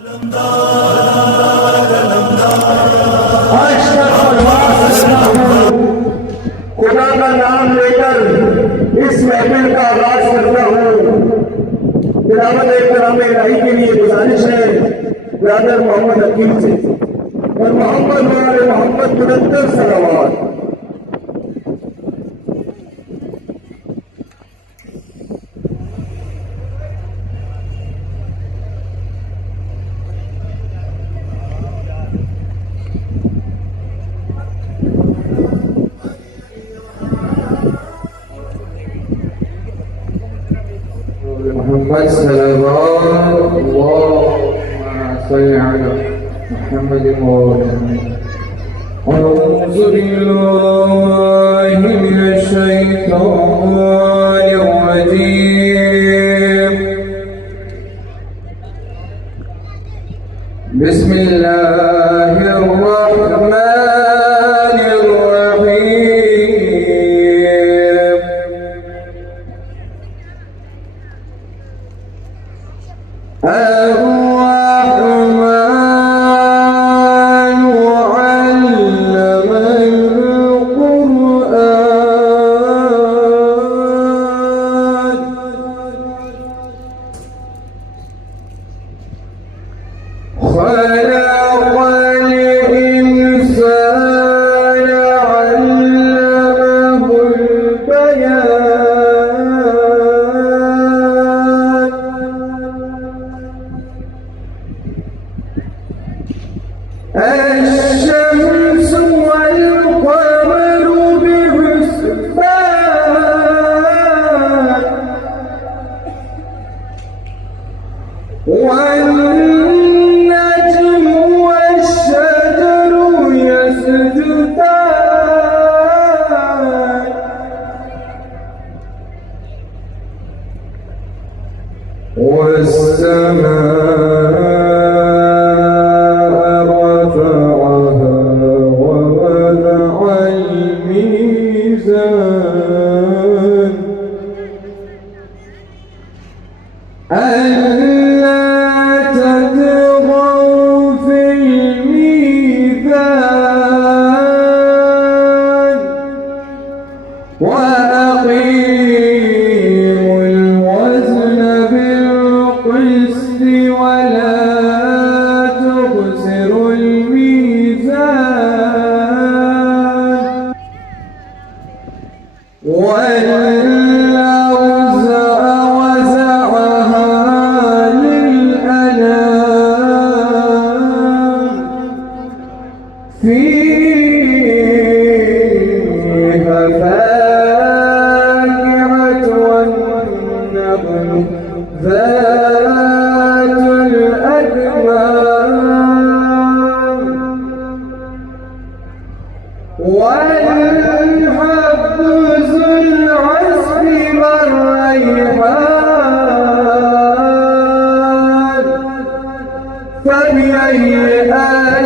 خدا کا نام لے کر اس محفل کا آغاز کرتا ہوں۔ تلاوت کرام الہی کے لیے گزارش ہے برادر محمد حکیم سے اور محمد والے محمد مرتب صلوات۔ محمد صلوات اللهم صل على محمد أعوذ بالله من الشيطان الرجيم بسم الله الرحمن الشمس والقمر بحسبان والنجم والشجر يسجدان والسماء ألا تطغوا في الميزان وأقيموا الوزن بالقسط ولا تخسروا الميزان فيها فاكهة والنخل ذات الأكمام والحب ذو العصف والريحان فبأي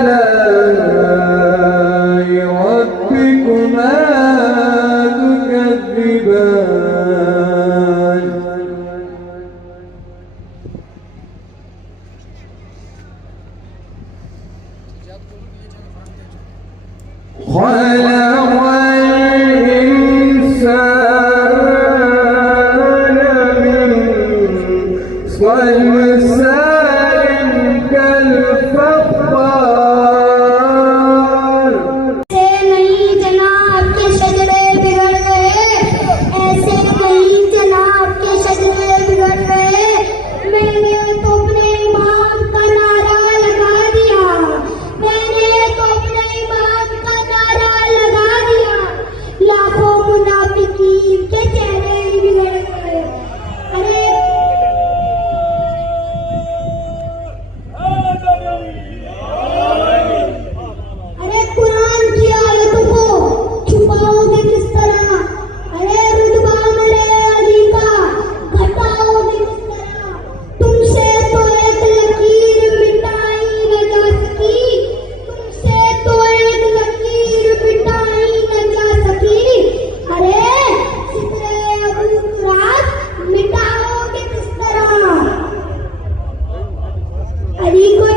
آلاء ربكما تكذبان خلق الإنسان من صلصال كالفخار علی کو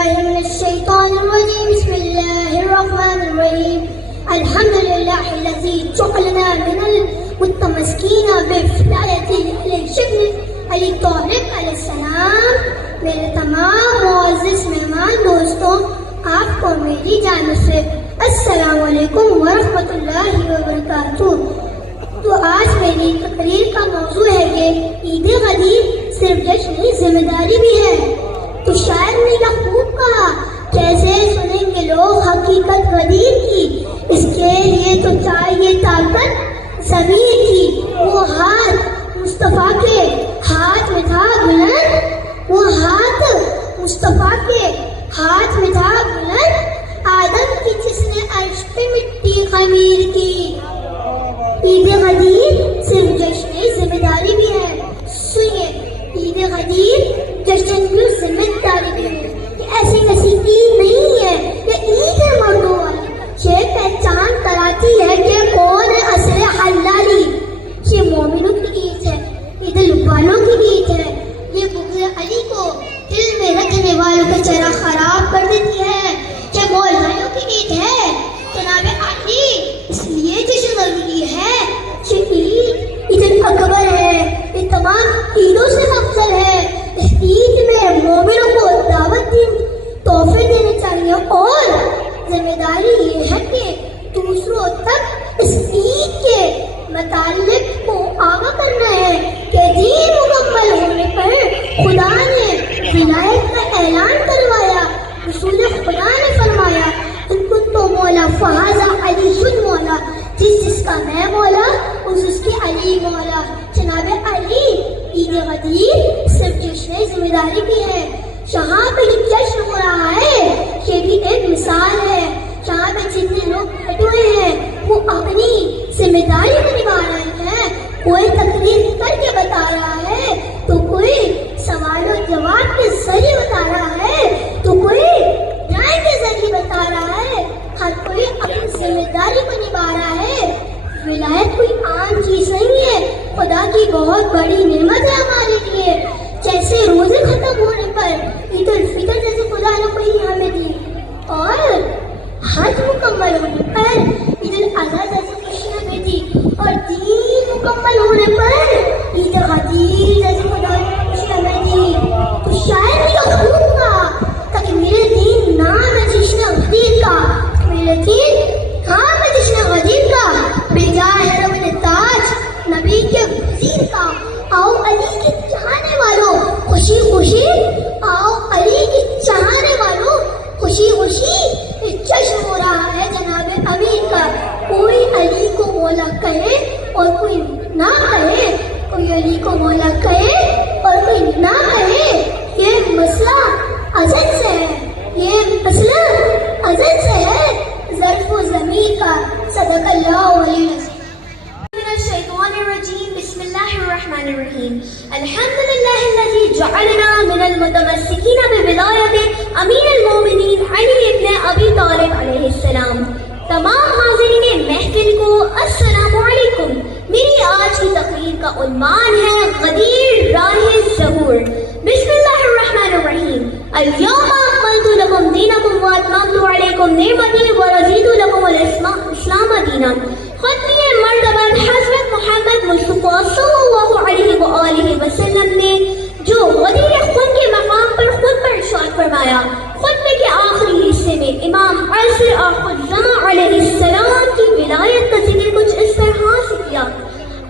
بالله من الشيطان الرجيم بسم الله الرحمن الرحيم الحمد لله الذي جعلنا من المتمسكين بفضائله الشبل علی طالب علیہ السلام. میرے تمام معزز مہمان دوستوں، آپ کو میری جانب سے السلام علیکم ورحمۃ اللہ وبرکاتہ. تو آج میری تقریر کا موضوع ہے کہ عید غدیر صرف جشن نہیں، ذمہ داری بھی ہے. تو شاعر نے یہ خوب کہا، کیسے سنیں گے لوگ حقیقت غدیر کی، اس کے لیے تو چاہیے طاقت ضمیر کی. وہ ہاتھ مصطفیٰ کے ہاتھ میں تھا بلند، وہ ہاتھ مصطفیٰ کے ہاتھ میں تھا بلند، آدم کی جس نے عرش پہ مٹی خمیر کی. عید غدیر صرف جشن ذمہ داری بھی ہے. سنیے، عید غدیر جشن کی ذمہ داری بھی ہے. یہ ایسی کسی عید نہیں ہے، یہ عید ہے مردوں والی. یہ پہچان کراتی ہے کہ کون ہے اصل حلالی. یہ مومنوں کی عید ہے، یہ دل والوں کی عید ہے. یہ بغض علی کو دل میں رکھنے والوں کا چہرہ خراب کر دیتی ہے. یہ مولائیوں کی عید ہے، جناب علی اس لیے جشن ضروری ہے. یہ عید عید الاکبر ہے، یہ تمام عیدوں سے افضل ہے. اس عید میں مومنوں کو دعوت دی تحفے دینے چاہیے، اور ذمہ داری یہ ہے کہ دوسروں تک اس عید کے متعلق کو آگاہ کرنا ہے کہ دین مکمل ہونے پر خدا نے ولایت کا اعلان کروایا. رسول خدا نے فرمایا، ان کو تو مولا فہذا علی سن مولا، جس کا میں مولا اس کے علی مولا. جناب علی عید غدیر صرف جشن ذمہ داری بھی ہے. یہاں پہ جو جشن ہو رہا ہے یہ بھی ایک مثال ہے. یہاں پہ جتنے لوگ بیٹھے ہوئے ہیں وہ اپنی ذمہ داری کو نبھا رہے ہیں. کوئی تقریر کر کے بتا رہا ہے، تو کوئی سوال و جواب کے ذریعے بتا رہا ہے، تو کوئی ڈرائنگ کے ذریعے بتا رہا ہے. ہر کوئی اپنی ذمہ داری کو نبھا رہا ہے. ولایت کوئی عام چیز نہیں ہے، خدا کی بہت بڑی نعمت ہے ہمارے لیے. جیسے روزے ختم ہونے پر عید الفطر جیسے خدا نے کوئی ہمیں دی، اور حج مکمل ہونے پر عید الاضحیٰ جیسی خوشیاں بھی دی، اور دین مکمل ہونے پر عید غدیر جیسی خدا نے خوشیاں بھی دی. تو شاید یہ خوب کہا تاکہ میرے دین نام ہے جشن غدیر کا، میرے دین نام ہے جشن غدیر کا، بجائے رب تاج نبی کے وزیر کا. آؤ علی کے چاہنے والوں خوشی خوشی، آؤ علی کے چاہنے والوں خوشی خوشی. جشن ہو رہا ہے جناب امیر کا. کوئی علی کو مولا کہے اور کوئی نہ کہے، کوئی علی کو مولا کہے اور کوئی نہ کہے، یہ مسئلہ ازل سے ہے، یہ مسئلہ ازل سے ہے، ظرف و ضمیر کا. صدق اللہ علیہ وسلم. الشيطان الرجيم بسم الله الرحمن الرحيم الحمد لله الذي جعلنا من المتمسكين بولایت امیر المومنین علی ابن ابی طالب علیہ السلام. تمام حاضرین محفل کو السلام علیکم. میری آج کی تقریر کا عنوان ہے غدیر راہ ظہور. بسم اللہ الرحمن الرحیم. اليوم اکملت لکم دینکم واتممت علیکم نعمتی ورضیت لکم الاسلام دینا. خطبہ مرتبہ حضرت محمد مصطفیٰ صلی اللہ علیہ وآلہ وسلم نے جو غدیر خون کے مقام پر خود پر ارشاد فرمایا. خطبے کے آخری حصے میں امام عصر اور خزامہ علیہ السلام کی ولایت کا ذکر کچھ اس طرح سے کیا.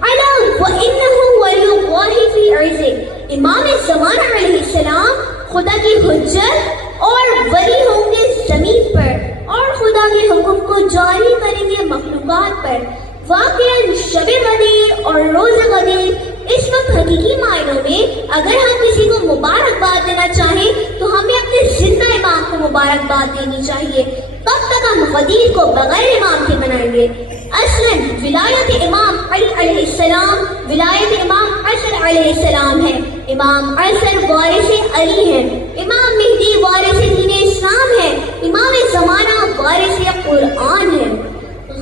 علا وَإِنَّهُ وَلِيُّ اللَّهِ فِي عِزِّهِ. امام زمانہ علیہ السلام خدا کی حجت اور ولی ہوں گے زمین پر، اور خدا کے حکم کو جاری کریں گے مخلوقات پر. واقعاً شب غدیر اور روز غدیر اس وقت حقیقی معنوں میں اگر ہم کسی کو مبارکباد دینا چاہیں تو ہمیں اپنے زندہ امام کو مبارکباد دینی چاہیے. تب تک ہم غدیر کو بغیر امام کے منائیں گے. اصلاً ولایت امام علی علیہ السلام ولایت امام عصر علیہ السلام ہے. امام عصر وارث علی ہیں، امام مہدی وارث دین اسلام ہے، امام زمانہ وارث قرآن ہے.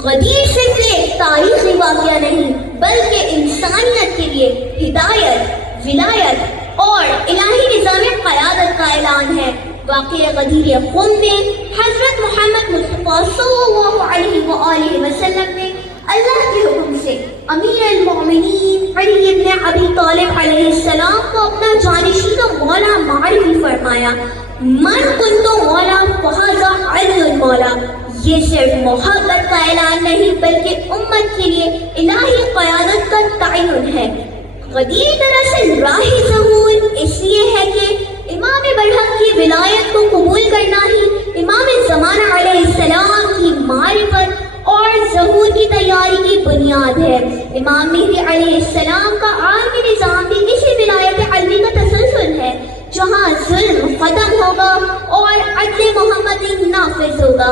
غدیر صرف ایک تاریخی واقعہ نہیں بلکہ انسانیت کے لیے ہدایت، ولایت اور الہی نظام قیادت کا اعلان ہے. واقعہ غدیر خم میں حضرت محمد مصطفیٰ صلی اللہ علیہ وآلہ وسلم نے اللہ کے حکم سے امیر المومنین علی ابن ابی طالب علیہ السلام کو اپنا جانشین و مولا معرفی فرمایا. من کنتو مولا فہذا علی المولا. یہ صرف محبت کا اعلان نہیں بلکہ امت کے لیے الہی قیادت کا تعین ہے. غدیر دراصل راہ ظہور اس لیے ہے کہ امام برحق کی ولایت کو قبول کرنا ہی امام زمانہ علیہ السلام کی معرفت اور ظہور کی تیاری کی بنیاد ہے. امام مہدی علیہ السلام کا عالمی نظام بھی اسی ولایت علوی کا تسلسل ہے جہاں ظلم ختم ہوگا اور عدل محمدی نافذ ہوگا.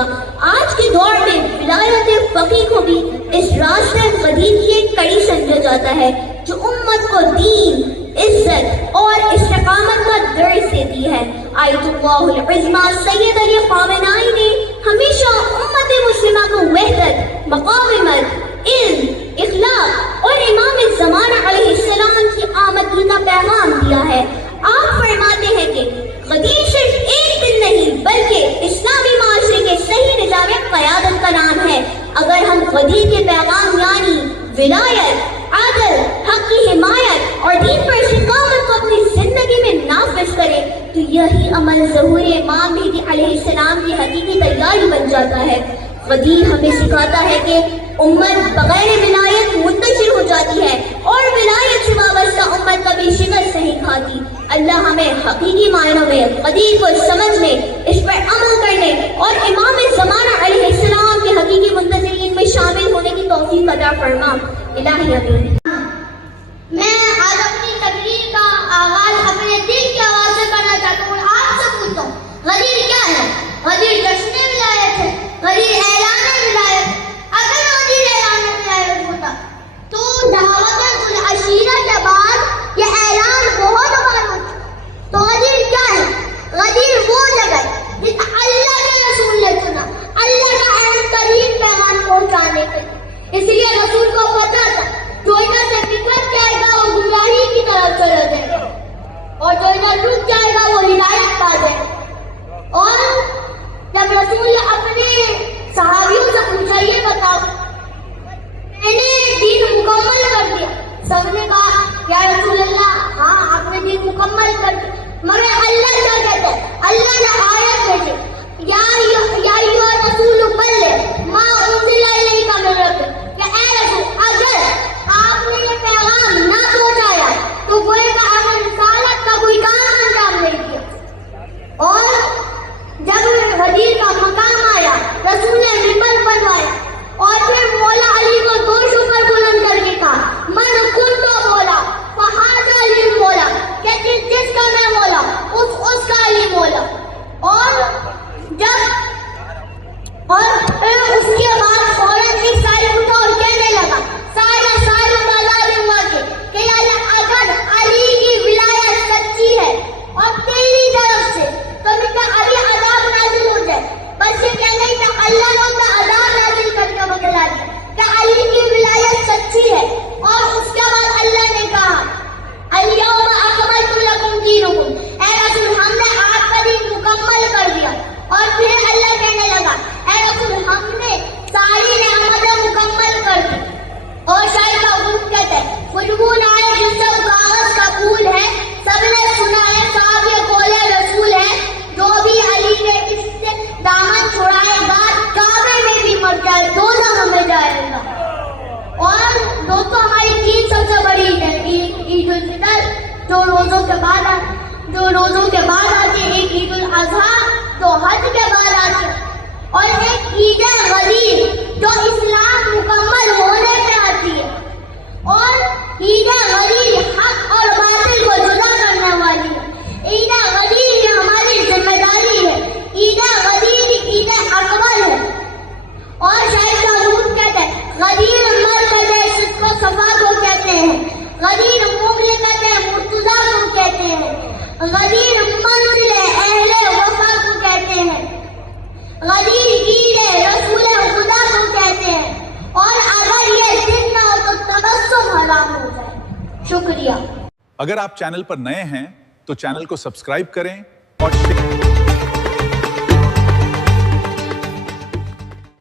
آج کے دور میں ولایت فقیہ کو بھی اس راستہ غدیر کی ایک کڑی سمجھا جاتا ہے جو امت کو دین، عزت اور استقامت کا درس دیتی ہے. آیت اللہ العظمہ سید علی خامنائی نے ہمیشہ امت مسلمہ کو وحدت، مقاومت، علم، اخلاق اور امام زمانہ علیہ السلام کی آمدنی کا پیغام دیا ہے. آپ فرماتے ہیں کہ غدیر صرف ایک دن نہیں بلکہ اسلامی معاشرے کے صحیح نظام قیادت کا نام ہے. اگر ہم غدیر کے پیغام یعنی ولایت، عدل، حق کی حمایت اور دین پر استقامت کو اپنی زندگی میں نافذ کریں تو یہی عمل ظہور امام مہدی علیہ السلام کی حقیقی تیاری بن جاتا ہے. غدیر ہمیں سکھاتا ہے کہ امت بغیر ولایت منتشر ہو جاتی ہے اور ولایت سے وابستہ امت کبھی شکست نہیں کھاتی. اللہ ہمیں حقیقی معنوں میں غدیر کو سمجھنے، اس پر عمل کرنے اور امام زمانہ علیہ السلام کے حقیقی منتظرین میں شامل ہونے کی توفیق عطا فرما. الہی آمین. میں آج اپنی تقریر کا آغاز اپنے دل کی آواز سے کرنا چاہتا ہوں اور آپ سے پوچھتا ہوں غدیر کیا ہے؟ غدیر جشن ولایت ہے، غدیر اعلان ولایت. اگر غدیر اعلان ولایت ہوتا تو دعوت العشیرہ کے بعد یہ اعلان بہت بار ہوتا. تو غدیر کیا ہے؟ غدیر وہ جگہ جس اللہ کے رسول نے چنا اللہ کا اہم ترین پیغام پہنچانے کے لیے. اس لیے رسول کو پتا تھا جو ادھر سے فکر جائے گا وہ گمراہی کی طرف چلا جائے گا اور جو ادھر رک جائے گا وہ ہدایت پا جائے گا. اور جب رسول نے اپنے صحابیوں سے پوچھا یہ بتاؤ میں نے دین مکمل کر دیا، سب نے کہا یا رسول اللہ ہاں آپ نے دین مکمل کر دیا. مگر اللہ کیا کہتا ہے؟ اللہ نے آیت بھیجی یا ایھا رسول بلغ ما انزل الیک من ربک کہ اے رسول اگر آپ نے یہ پیغام نہ پہنچایا تو گویا کہ آپ نے رسالت کا کوئی کام انجام نہیں دیا. اور جب غدیر کا مقام آیا رسول نے ممبر بنوایا اور پھر مولا علی کو دو شکر بلند کر کے کہا من کنت مولا فہذا للمولا کہ جس کا میں مولا اس کا علی مولا. اور پھر اس کے بعد فوراً ایک سائل اٹھا اور کہنے لگا سائل تعالیٰ کہ اگر علی کی ولایت سچی ہے اور تیری طرف سے تو ان کا علی عذاب نازل ہو جائے. بس یہ کہنے کہ اللہ نے ان کا عذاب نازل کر کے بتلا دیا کہ علی کی ولایت سچی ہے. اور اس کے بعد اللہ نے کہا الیوم اکملت لکم دینکم، اے رسول ہم نے آپ کا دین مکمل کر دیا. اور پھر اللہ کہنے لگا اے رسول ہم نے ساری نعمتیں مکمل کر دی. اور شاید کا حکم کہتا ہے خوشبون آئے جس سے کاغذ کا پھول ہے، سب نے سنا ہے صاحب یہ قول رسول ہے جو بھی علی نے اس سے دامن چھڑائے گا کعبے میں بھی مر جائے دوزخ میں جائے گا. اور دوستوں ہماری تین سب سے بڑی عید ہے عید الفطر جو روزوں کے بعد آتی ہے، ایک عید الاضحیٰ جو حج کے بعد آتی ہے اور ایک عید غدیر جو اسلام مکمل ہونے پہ آتی ہے. اور عید غدیر حق اور باطل کو جدا کرنے والی ہے. عید غدیر یہ ہماری ذمہ داری ہے. عید غدیر عید اکبر ہے. اور شاید کا حکم کہتا ہے غدیر مرکز صدق و صفا کو کہتے ہیں، غدیر مملکت مرتضیٰ کو کہتے ہیں، غدیر منزل اہل وفا کو کہتے ہیں، غدیر عید رسول خدا کو کہتے ہیں. اور اگر یہ دن نہ ہو تو تبسم حرام ہو جائے. شکریہ. اگر آپ چینل پر نئے ہیں تو چینل کو سبسکرائب کریں اور